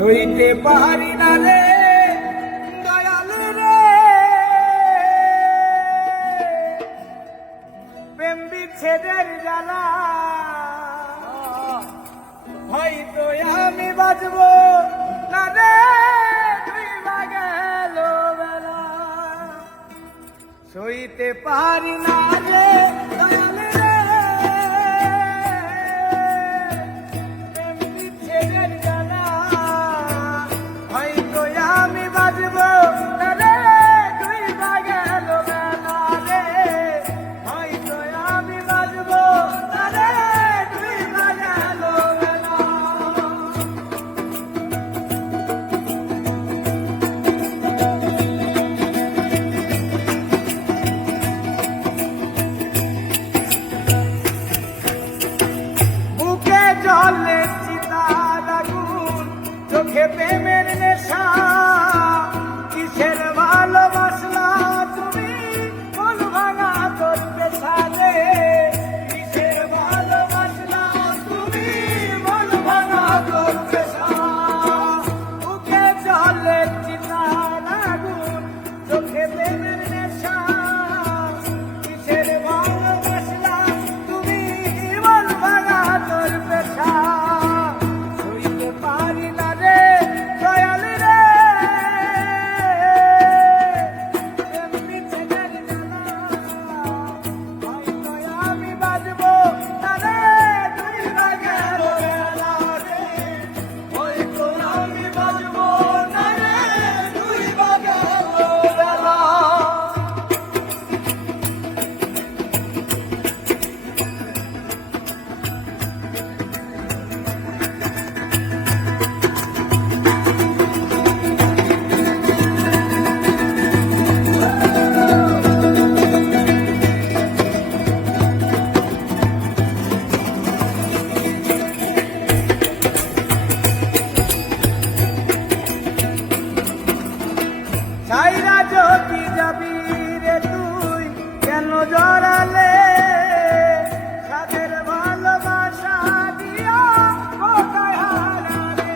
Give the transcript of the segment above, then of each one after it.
সইতে পারি না রে দয়াল রে, প্রেম বিচ্ছেদের জ্বালা, হয়তো আমি বাঁচব না রে, তুই গেল বেলা। সইতে পারি না রে দয়াল রে, প্রেম বিচ্ছেদের জ্বালা, হয়তো আমি বাঁচব না রে, তুই গেল বেলা রে, হয়তো আমি বাঁচব না রে, তুই গেল বেলা। বুকে জলে চিতার আগুন, চোখে প্রেমের নেশা, কিসের ভালোবাসলা তুমি, মন ভাঙা তোর পেশা রে, কিসের ভালোবাসলা তুমি, মন ভাঙা তোর পেশা। বুকে জলে চিতার আগুন, চোখে প্রেমের নেশা, কিসের ভালোবাসলা তুমি, মন ভাঙা তোর পেশা। সইতে পারি না রে দয়াল রে, প্রেম বিচ্ছেদের জ্বালা, হয়তো আমি বাঁচব না রে, তুই গেল বেলা রে, হয়তো আমি বাঁচব না রে, তুই গেল বেলা। ছাইরা যদি যাবি রে তুই, কেন জড়ালে সাদের ভালোবাসা দিয়া, কোথায় হারালে।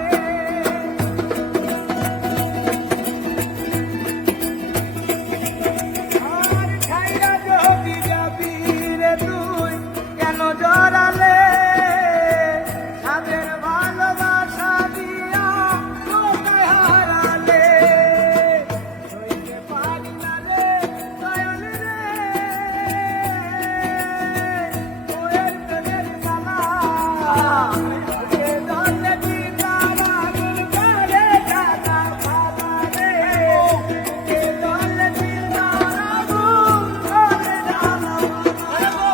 আর ছাইরা যদি যাবি রে তুই, কেন জড়ালে সাদের ভালোবাসা দিয়া, কোথায় হারালে। সইতে পারি না রে দয়াল রে, ওয়ের প্রেমের জ্বালা, বুকে জলে চিতার আগুন, করে জ্বালা ভালা রে, বুকে জলে চিতার আগুন, করে জ্বালা ভালা।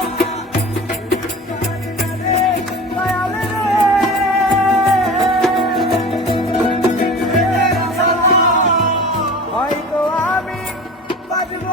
পারি না রে দয়াল রে, হয়তো আমি বাঁচব